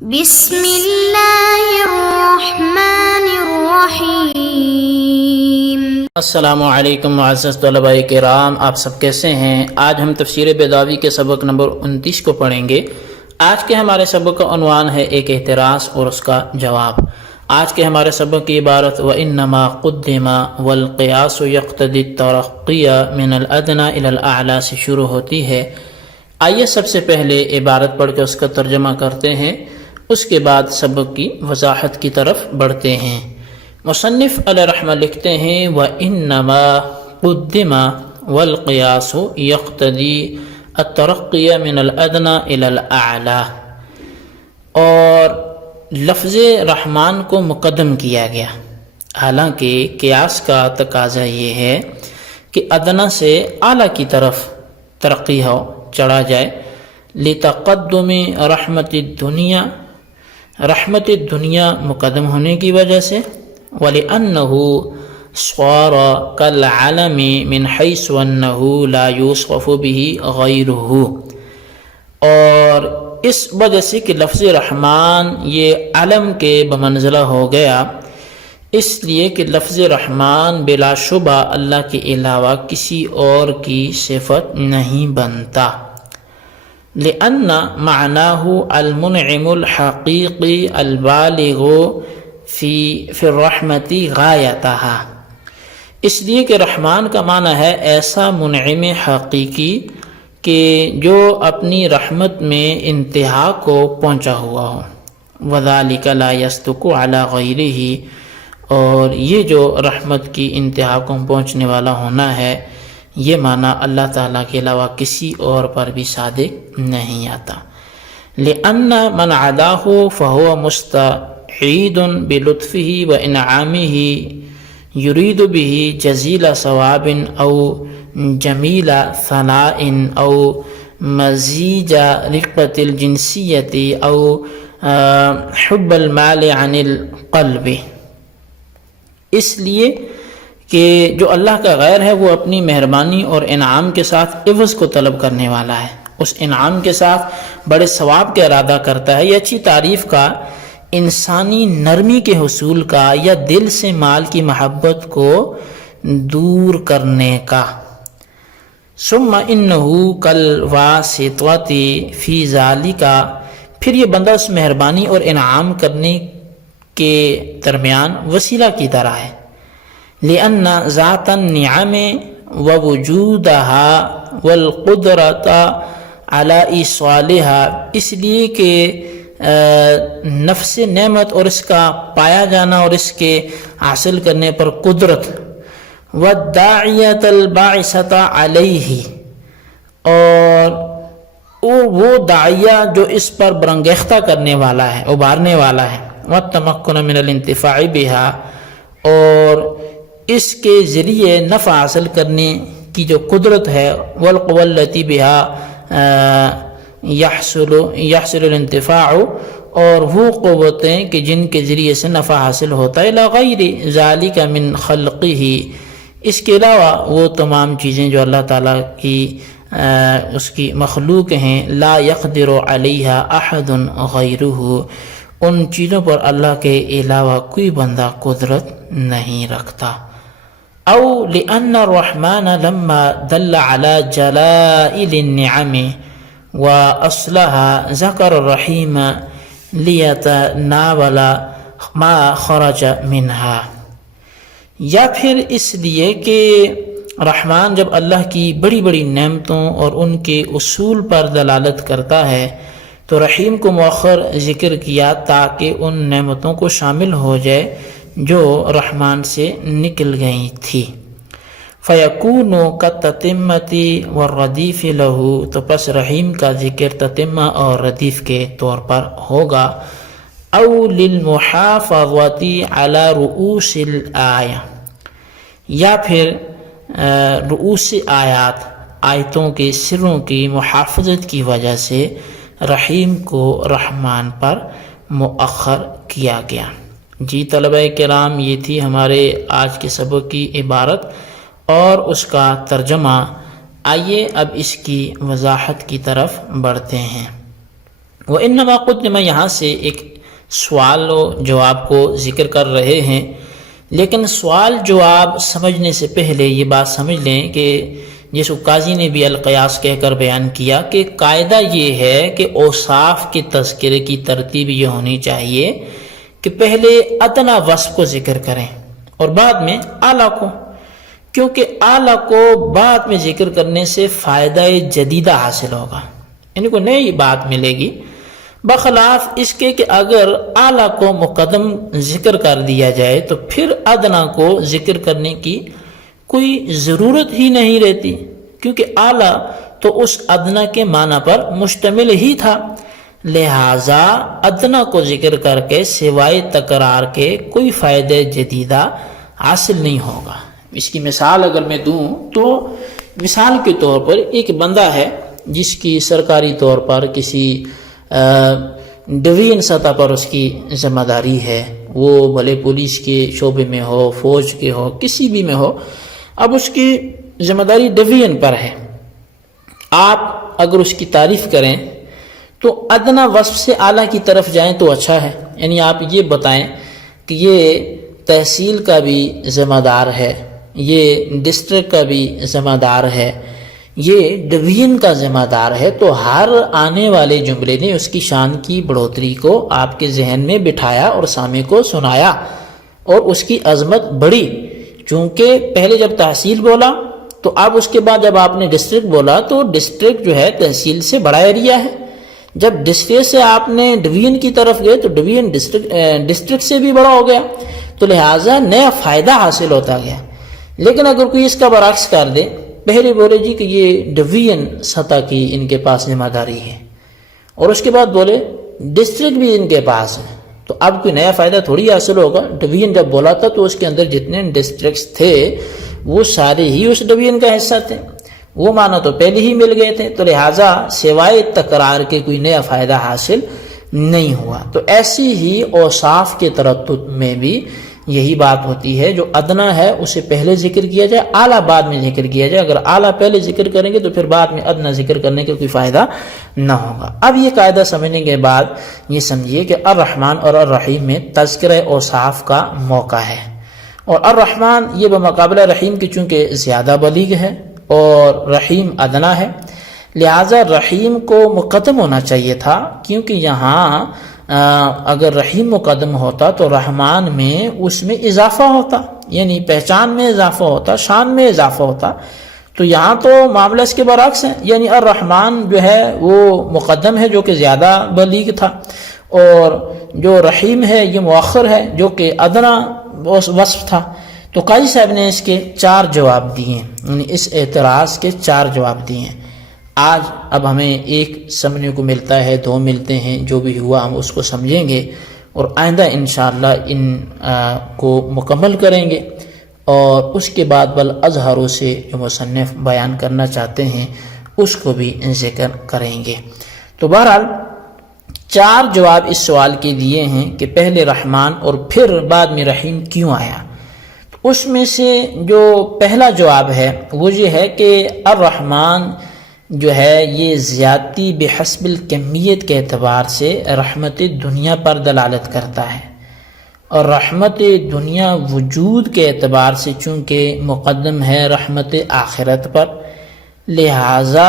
بسم اللہ الرحمن الرحیم۔ السلام علیکم معزز طلباء کرام، آپ سب کیسے ہیں؟ آج ہم تفسیر بیضاوی کے سبق نمبر 29 کو پڑھیں گے۔ آج کے ہمارے سبق کا عنوان ہے ایک اعتراض اور اس کا جواب۔ آج کے ہمارے سبق کی عبارت وَإِنَّمَا قُدِّمَ وَالْقِيَاسُ يَقْتَضِي التَّرَقِّيَ مِنَ الْأَدْنَى إِلَى الْأَعْلَى سے شروع ہوتی ہے۔ آئیے سب سے پہلے عبارت پڑھ کے اس کا ترجمہ کرتے ہیں، اس کے بعد سبق کی وضاحت کی طرف بڑھتے ہیں۔ مصنف علیہ رحمہ لکھتے ہیں وَإِنَّمَا قُدِّمَ وَالْقِيَاسُ يَقْتَضِي التَّرَقِّيَ مِنَ الْأَدْنَى إِلَى الْأَعْلَى، اور لفظ رحمان کو مقدم کیا گیا، حالانکہ قیاس کا تقاضا یہ ہے کہ ادنا سے اعلیٰ کی طرف ترقی ہو، چڑھا جائے۔ لتقدم رحمت الدنیا، رحمت الدنیا مقدم ہونے کی وجہ سے، وَلِأَنَّهُ صَارَ كَالْعَلَمِ مِنْ حَيْثُ أَنَّهُ لَا يُوصَفُ بِهِ غَيْرُهُ، اور اس وجہ سے کہ لفظ رحمان یہ علم کے بمنزلہ ہو گیا، اس لیے کہ لفظ رحمان بلا شبہ اللہ کے علاوہ کسی اور کی صفت نہیں بنتا۔ لأن معناه المنعم الحقیقی البالغ فی الرحمت غایتها، اس لیے کہ رحمان کا معنی ہے ایسا منعم حقیقی کہ جو اپنی رحمت میں انتہا کو پہنچا ہوا ہو۔ وذالک لا یصدق علی غیرہ، اور یہ جو رحمت کی انتہا کو پہنچنے والا ہونا ہے، یہ معنی اللہ تعالیٰ کے علاوہ کسی اور پر بھی صادق نہیں آتا۔ لأن من عداہ فہو مستعید بلطفہ وانعامہ یرید بہ جزیل ثواب او جمیل ثناء او مزیج رقۃ الجنسیت او حب المال عن القلب، اس لیے کہ جو اللہ کا غیر ہے وہ اپنی مہربانی اور انعام کے ساتھ عوض کو طلب کرنے والا ہے، اس انعام کے ساتھ بڑے ثواب کا ارادہ کرتا ہے۔ یہ اچھی تعریف کا، انسانی نرمی کے حصول کا، یا دل سے مال کی محبت کو دور کرنے کا۔ ثم انہ کالواسطۃ فی ذالک، پھر یہ بندہ اس مہربانی اور انعام کرنے کے درمیان وسیلہ کی طرح ہے۔ لأن ذات النعم ووجودها والقدرۃ علی ایصالها، اس لیے کہ نفس نعمت اور اس کا پایا جانا اور اس کے حاصل کرنے پر قدرت، والداعیۃ الباعثۃ علیہ، اور وہ داعیہ جو اس پر برانگیختہ کرنے والا ہے، ابھارنے والا ہے، والتمکن من الانتفاع بها، اور اس کے ذریعے نفع حاصل کرنے کی جو قدرت ہے، والقوى التي بها يحصل الانتفاع، اور وہ قوتیں کہ جن کے ذریعے سے نفع حاصل ہوتا ہے، الى غیر ذلك من خلقه، اس کے علاوہ وہ تمام چیزیں جو اللہ تعالیٰ کی اس کی مخلوق ہیں، لا يقدر علیہا احد غیرہ، ان چیزوں پر اللہ کے علاوہ کوئی بندہ قدرت نہیں رکھتا۔ او لأن الرحمن لما دل على جلائل النعم واصلها ذکر الرحیم لیتناول ما خرج منها، یا پھر اس لیے کہ رحمان جب اللہ کی بڑی بڑی نعمتوں اور ان کے اصول پر دلالت کرتا ہے تو رحیم کو مؤخر ذکر کیا تاکہ ان نعمتوں کو شامل ہو جائے جو رحمان سے نکل گئی تھی۔ فیکون کالتتمۃ والردیف لہ، تو پس رحیم کا ذکر تتمہ اور ردیف کے طور پر ہوگا۔ او للمحافظۃ علی رؤوس الآیہ، یا پھر رؤوس آیات، آیتوں کے سروں کی محافظت کی وجہ سے رحیم کو رحمان پر مؤخر کیا گیا۔ جی طلبہ کرام، یہ تھی ہمارے آج کے سبق کی عبارت اور اس کا ترجمہ۔ آئیے اب اس کی وضاحت کی طرف بڑھتے ہیں۔ وَإِنَّمَا قُدِّمَ یہاں سے ایک سوال و جواب کو ذکر کر رہے ہیں، لیکن سوال جواب سمجھنے سے پہلے یہ بات سمجھ لیں کہ جس قاضی نے بھی القیاس کہہ کر بیان کیا کہ قاعدہ یہ ہے کہ اوصاف کے تذکرے کی ترتیب یہ ہونی چاہیے کہ پہلے ادنا وصف کو ذکر کریں اور بعد میں اعلیٰ کو، کیونکہ اعلیٰ کو بعد میں ذکر کرنے سے فائدہ جدیدہ حاصل ہوگا، یعنی کو نئی بات ملے گی، بخلاف اس کے کہ اگر اعلیٰ کو مقدم ذکر کر دیا جائے تو پھر ادنا کو ذکر کرنے کی کوئی ضرورت ہی نہیں رہتی، کیونکہ اعلیٰ تو اس ادنا کے معنی پر مشتمل ہی تھا، لہٰذا ادنا کو ذکر کر کے سوائے تکرار کے کوئی فائدہ جدیدہ حاصل نہیں ہوگا۔ اس کی مثال اگر میں دوں تو مثال کے طور پر ایک بندہ ہے جس کی سرکاری طور پر کسی ڈویژن سطح پر اس کی ذمہ داری ہے، وہ بھلے پولیس کے شعبے میں ہو، فوج کے ہو، کسی بھی میں ہو، اب اس کی ذمہ داری ڈویژن پر ہے۔ آپ اگر اس کی تعریف کریں تو ادنا وصف سے اعلیٰ کی طرف جائیں تو اچھا ہے، یعنی آپ یہ بتائیں کہ یہ تحصیل کا بھی ذمہ دار ہے، یہ ڈسٹرکٹ کا بھی ذمہ دار ہے، یہ ڈویژن کا ذمہ دار ہے، تو ہر آنے والے جملے نے اس کی شان کی بڑھوتری کو آپ کے ذہن میں بٹھایا اور سامع کو سنایا اور اس کی عظمت بڑھی، چونکہ پہلے جب تحصیل بولا تو اب اس کے بعد جب آپ نے ڈسٹرکٹ بولا تو ڈسٹرکٹ جو ہے تحصیل سے بڑا ایریا ہے، جب ڈسٹرکٹ سے آپ نے ڈویژن کی طرف گئے تو ڈویژن ڈسٹرکٹ سے بھی بڑا ہو گیا، تو لہٰذا نیا فائدہ حاصل ہوتا گیا۔ لیکن اگر کوئی اس کا برعکس کر دے، پہلے بولے جی کہ یہ ڈویژن سطح کی ان کے پاس ذمہ داری ہے اور اس کے بعد بولے ڈسٹرکٹ بھی ان کے پاس ہے، تو اب کوئی نیا فائدہ تھوڑی حاصل ہوگا۔ ڈویژن جب بولا تھا تو اس کے اندر جتنے ڈسٹرکٹس تھے وہ سارے ہی اس ڈویژن کا حصہ تھے، وہ معنی تو پہلے ہی مل گئے تھے، تو لہٰذا سوائے تکرار کے کوئی نیا فائدہ حاصل نہیں ہوا۔ تو ایسی ہی اوصاف کے ترتب میں بھی یہی بات ہوتی ہے، جو ادنا ہے اسے پہلے ذکر کیا جائے، اعلیٰ بعد میں ذکر کیا جائے۔ اگر اعلیٰ پہلے ذکر کریں گے تو پھر بعد میں ادنا ذکر کرنے کا کوئی فائدہ نہ ہوگا۔ اب یہ قاعدہ سمجھنے کے بعد یہ سمجھیے کہ الرحمن اور الرحیم میں تذکرہ اوصاف کا موقع ہے، اور الرحمن یہ بمقابلہ رحیم کی چونکہ زیادہ بلیغ ہے اور رحیم ادنا ہے، لہٰذا رحیم کو مقدم ہونا چاہیے تھا، کیونکہ یہاں اگر رحیم مقدم ہوتا تو رحمان میں اس میں اضافہ ہوتا، یعنی پہچان میں اضافہ ہوتا، شان میں اضافہ ہوتا، تو یہاں تو معاملہ اس کے برعکس ہے، یعنی الرحمن جو ہے وہ مقدم ہے جو کہ زیادہ بلیغ تھا، اور جو رحیم ہے یہ مؤخر ہے جو کہ ادنا وصف تھا۔ تو قاضی صاحب نے اس کے 4 جواب دیے، یعنی اس اعتراض کے 4 جواب دیے ہیں۔ آج اب ہمیں ایک سمجھنے کو ملتا ہے، 2 ملتے ہیں، جو بھی ہوا ہم اس کو سمجھیں گے اور آئندہ انشاءاللہ ان کو مکمل کریں گے، اور اس کے بعد بالاظہر سے جو مصنف بیان کرنا چاہتے ہیں اس کو بھی ذکر کریں گے۔ تو بہرحال 4 جواب اس سوال کے دیے ہیں کہ پہلے رحمان اور پھر بعد میں رحیم کیوں آیا۔ اس میں سے جو پہلا جواب ہے وہ یہ ہے کہ الرحمن جو ہے یہ زیادتی بحسب الکمیت کے اعتبار سے رحمت دنیا پر دلالت کرتا ہے، اور رحمت دنیا وجود کے اعتبار سے چونکہ مقدم ہے رحمت آخرت پر، لہٰذا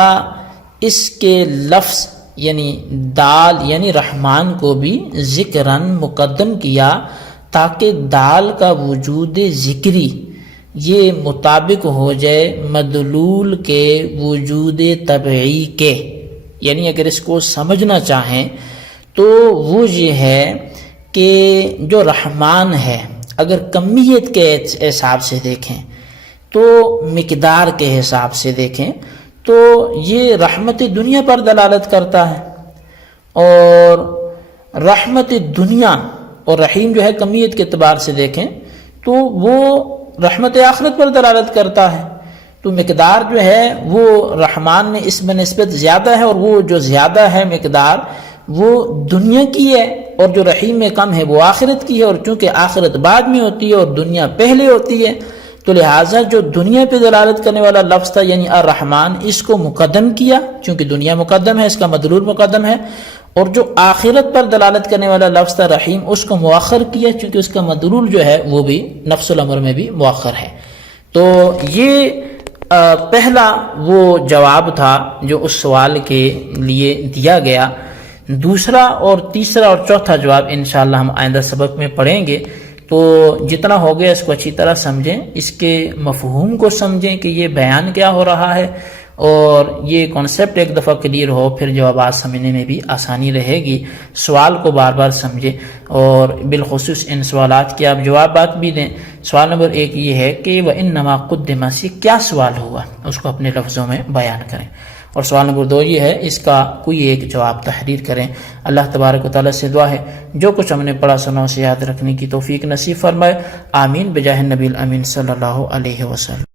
اس کے لفظ یعنی دال یعنی رحمان کو بھی ذکراً مقدم کیا تاکہ دال کا وجود ذکری یہ مطابق ہو جائے مدلول کے وجود طبعی کے، یعنی اگر اس کو سمجھنا چاہیں تو وہ یہ ہے کہ جو رحمان ہے اگر کمیت کے حساب سے دیکھیں تو مقدار کے حساب سے دیکھیں تو یہ رحمت دنیا پر دلالت کرتا ہے، اور رحمت دنیا اور رحیم جو ہے کمیت کے اعتبار سے دیکھیں تو وہ رحمت آخرت پر دلالت کرتا ہے، تو مقدار جو ہے وہ رحمان میں اس بنسبت زیادہ ہے، اور وہ جو زیادہ ہے مقدار وہ دنیا کی ہے، اور جو رحیم میں کم ہے وہ آخرت کی ہے، اور چونکہ آخرت بعد میں ہوتی ہے اور دنیا پہلے ہوتی ہے تو لہٰذا جو دنیا پہ دلالت کرنے والا لفظ تھا یعنی الرحمن اس کو مقدم کیا، چونکہ دنیا مقدم ہے اس کا مدلول مقدم ہے، اور جو آخرت پر دلالت کرنے والا لفظ تھا رحیم، اس کو مؤخر کیا چونکہ اس کا مدلول جو ہے وہ بھی نفس الامر میں بھی مؤخر ہے۔ تو یہ پہلا وہ جواب تھا جو اس سوال کے لیے دیا گیا۔ دوسرا اور تیسرا اور چوتھا جواب انشاءاللہ ہم آئندہ سبق میں پڑھیں گے۔ تو جتنا ہو گیا اس کو اچھی طرح سمجھیں، اس کے مفہوم کو سمجھیں کہ یہ بیان کیا ہو رہا ہے، اور یہ کانسیپٹ ایک دفعہ کلیئر ہو پھر جوابات سمجھنے میں بھی آسانی رہے گی۔ سوال کو بار بار سمجھیں، اور بالخصوص ان سوالات کے آپ جوابات بھی دیں۔ سوال نمبر 1 یہ ہے کہ وَإِنَّمَا قُدِّمَ سے کیا سوال ہوا، اس کو اپنے لفظوں میں بیان کریں۔ اور سوال نمبر 2 یہ ہے اس کا کوئی ایک جواب تحریر کریں۔ اللہ تبارک و تعالیٰ سے دعا ہے جو کچھ ہم نے پڑھا سنا اسے یاد رکھنے کی توفیق نصیب فرمائے، آمین بجاہ النبی الامین صلی اللہ علیہ وسلم۔